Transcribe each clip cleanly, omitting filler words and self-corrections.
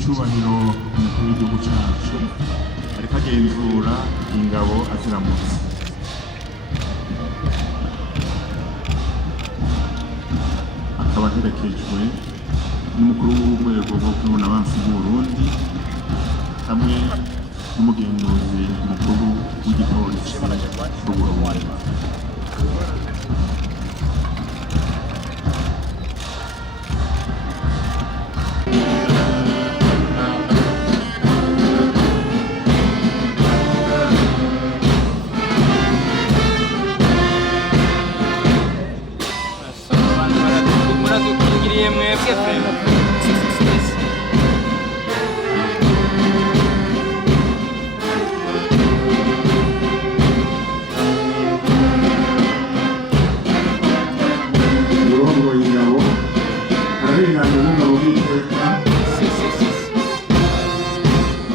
nyir'icyubahiro umukuru w'igihugu cyacu ariko agenzura ingabo aziramutse. Akaba aherekejwe n'umukuru w'urwego rwo kubona abansi b'Uburundi hamwe n'umugenzuzi mukuru w'igipolisi cy'Uburundi.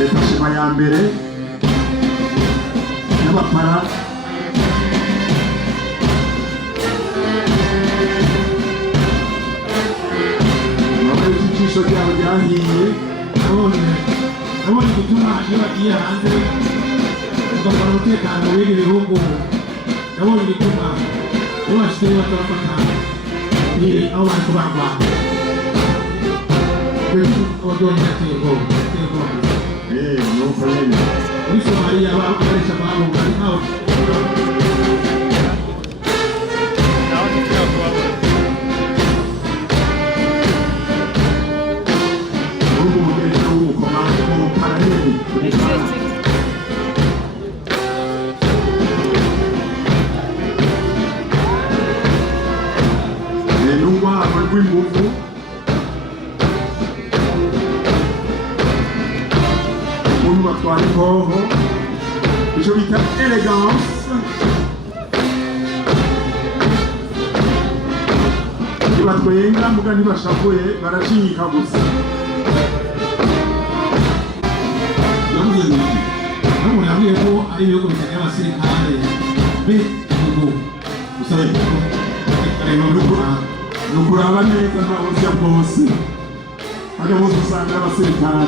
Detachema ya mbere n'abapara abakoze icyiciro cyabo byahiye. Nabonye gutuma iyo bagiye hanze bagakora umutekano w'ibi bihugu. Nabonye gutuma iyo bashyize batabafata aho bari kubagwa abadonyi atego nuko nyine muri Somaliya bakoresha ababo bari aho ubu mugenzi w'umukomando mu paraleli n'urwamo rw'ingufu ukuntu batwara inkoho, icyo bita elegance. Ntibatwenga muga ntibashavuye barashinyika gusa. Yambwiye ko ari ibihugu bitari abasirikare b'igihugu gusa ni ukuraba neza nta buryo bwose hano bose usanga abasirikare.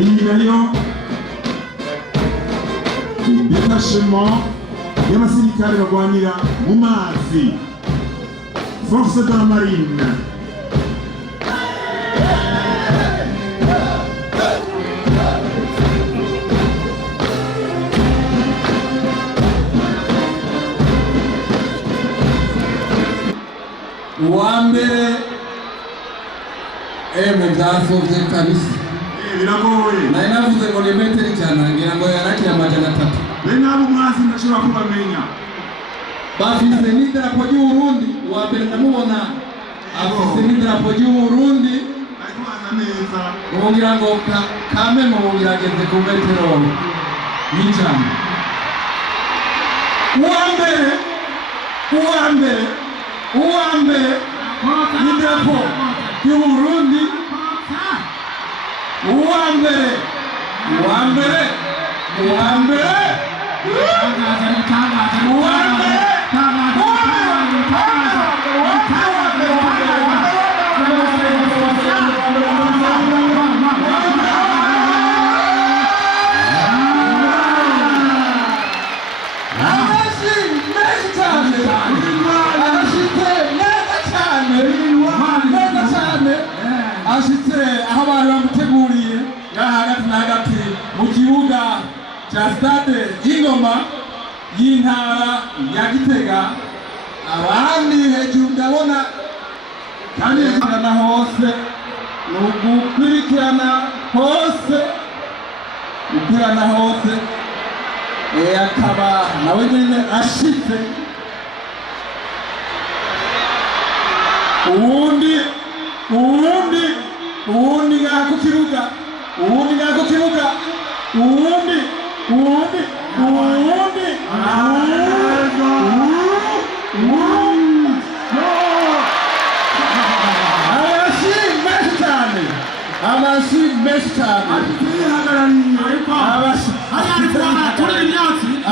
Iyi nayo detachement y'abasirikare barwanira mu mazi, force de la marine. Uwambere byasovye kabisa biragoye. Nari navuze ngo ni metero ijana ngira ngo yarakira amajana 3. Bene abo mwazi ndashobora kubamenya. Bafise n'idarapo ry'Uburundi. Uwambere ndamubona afise n'idarapo ry'Uburundi ariko baza neza. Ngira ngo kame mu ngirageze ku metero y'ijana. Uwambere n'idarapo ry'Uburundi. Uwambere ashitse aho bari bamuteguriye hagati na hagati mu kibuga cya stade y'Ingoma y'intara ya Gitega. Abandi hejuru ndabona kandi na hose gukurikirana hose akaba nawe nyine ashitse. Uwundi ngaha ku kibuga amashyi menshi cyane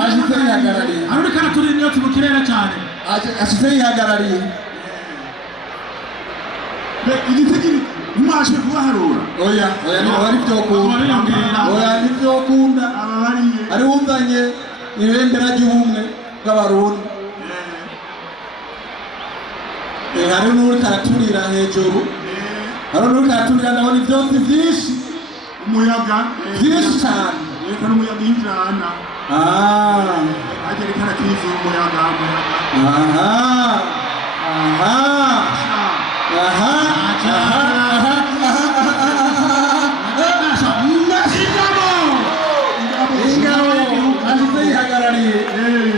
ashitse yihagarariye ariko turi imyotsi mu kirere cyane. ashize yihagarariye igitigiri umashe kubaharura oya ari byo kunda ari wumvanye ibendera ry'ubumwe bw'abarundi hari n'uri karaturira hejuru hari n'uri karaturira ndabona ivyotsi vyinshi umuyaga vyinshi cyane reka n'umuyaga yinjirana agerekana kizi umuyaga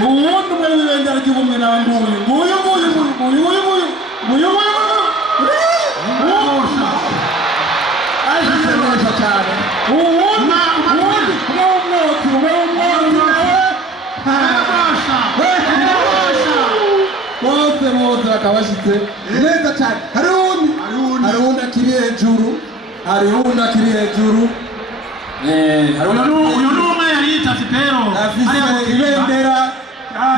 ubundi umwe w'ibendera ry'ubumwe nawe nguyu ashyize neza cyane bose bakaba bashyitse neza cyane hari uwundi akiri hejuru uyu ni umwe yari yitatse pero afise ibendera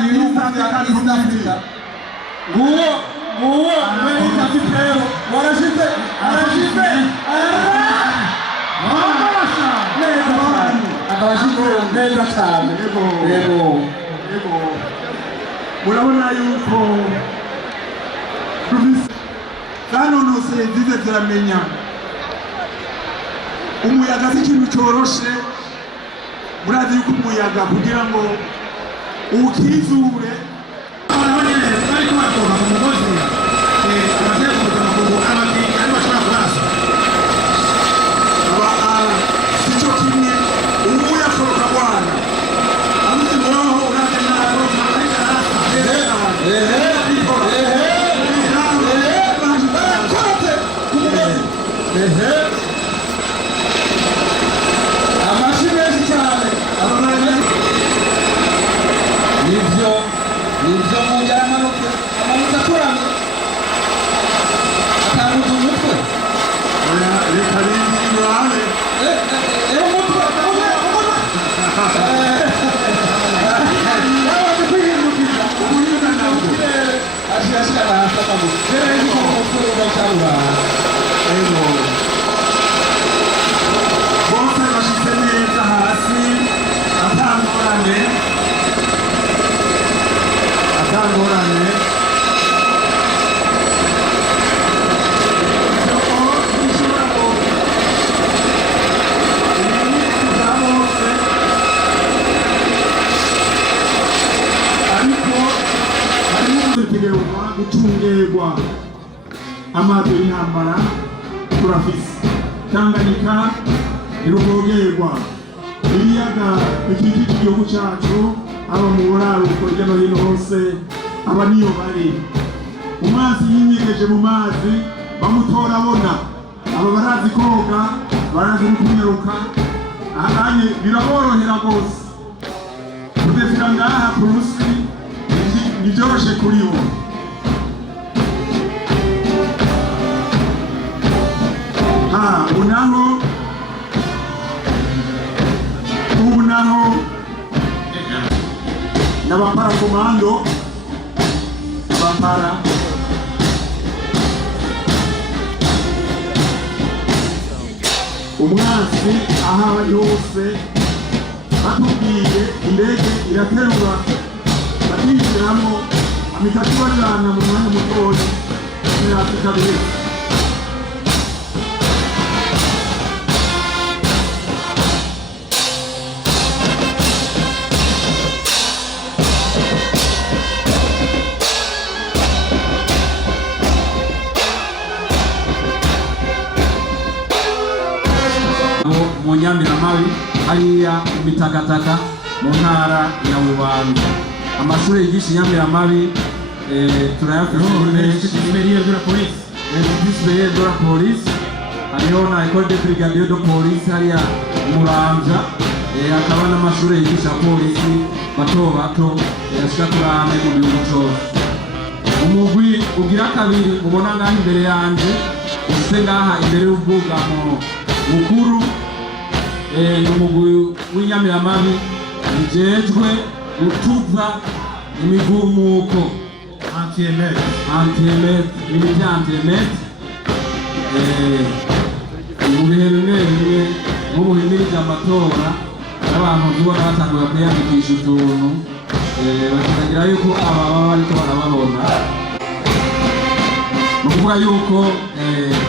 y'East Africa nguwo yari yitatse pero warashize neza cyane yego murabona yuko zanonoseye zize ziramenya umuyaga si ikintu cyoroshe murazi yuko umuyaga kugira ngo ukizure ariko batoha mu mugozi amategeko amabwiriza ari bashobora kurasa icyo kimwe ubu yakoroka bwana amuzi muraho uraje nabo ariko arasa nivyo mujya amanutse aturana akanguza umutwe reka rinjirane umutwe kwihindukiza ubuhinga nabwo ashirashira hasi amaguru umutwe ugacyabura bose bashyize neza hasi atangorane gucungerwa amato y'intambara turafise Tanganyika iruvogerwa ibiyaga bikikije igihugu cyacu aba mu buraruko hirya no hino hose aba niyo bari umwanzi yinyegeje mu mazi bamutora abona aba barazi koga barazi no kunyaruka ahanye biraborohera rwose kudefira ngaha ku rusi nibyoroshe kuri bo ubu naho n'abapara komando abapara umwansi aho ari hose batubwiye indege iraterura bakishyiramo amikati bajyana mu mwanya mutoya muri Afurika y'Epfo mu Nyamiramabi hariya imitakataka mu ntara ya Bubanza amashuri yigisha Nyamiramabi turayafite superieur de la police superieur de la police hariho na école de brigadier de police hariya Muramvya hakaba n'amashuri yigisha polisi bato yashika kurame mu gihugu cose umugwi ugira kabiri ubona ngaho imbere yanje ufite ngaha imbere y'ubwugamo bukuru n'umugwi w'Inyamiramabi ujejwe gutuza imigumuko anti-emet. Anti-emet, imiti anti-emet. Mu bihe bimwe bimwe nk'ubuhimirije amatora n'abantu tubona batanguye kwiyandikisha utuntu bakagira yuko aba baba bariko barababona. Ni ukuvuga yuko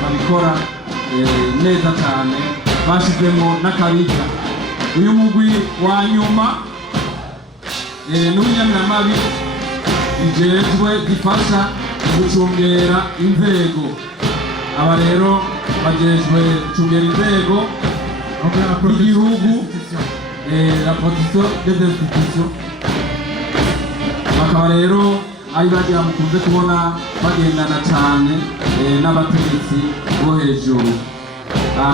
babikora neza cyane bashizemo n'akabika. Uyu mugwi wa nyuma n'ubunyamiramabi bijejwe gifasha gucungera inzego. Aba rero bajejwe gucungera inzego y'igihugu, la protection des institutions. Bakaba rero ari bagira mukunze kubona bagendana cyane n'abategetsi bo hejuru.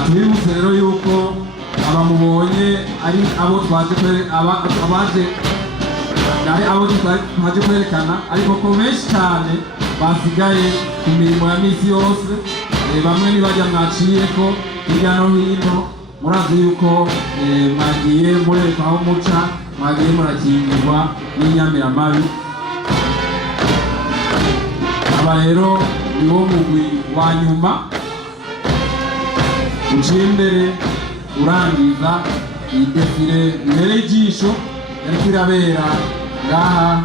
Tubibutse rero yuko abamubonye ari abo twaje kwerekana, ariko ko benshi cyane basigaye ku mirimo ya misi yose. Bamwe nibajya mwaciyeko hirya no hino, murazi yuko mwagiye mureka aho muca, mwagiye murakingirwa n'inyamiramabi. Aba rero niwo mugwi wa nyuma uciye imbere urangiza iyi defile ibereye ijisho yariko irabera ngaha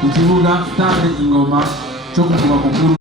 ku kibuga stade Ingoma cyo ku mugwa mukuru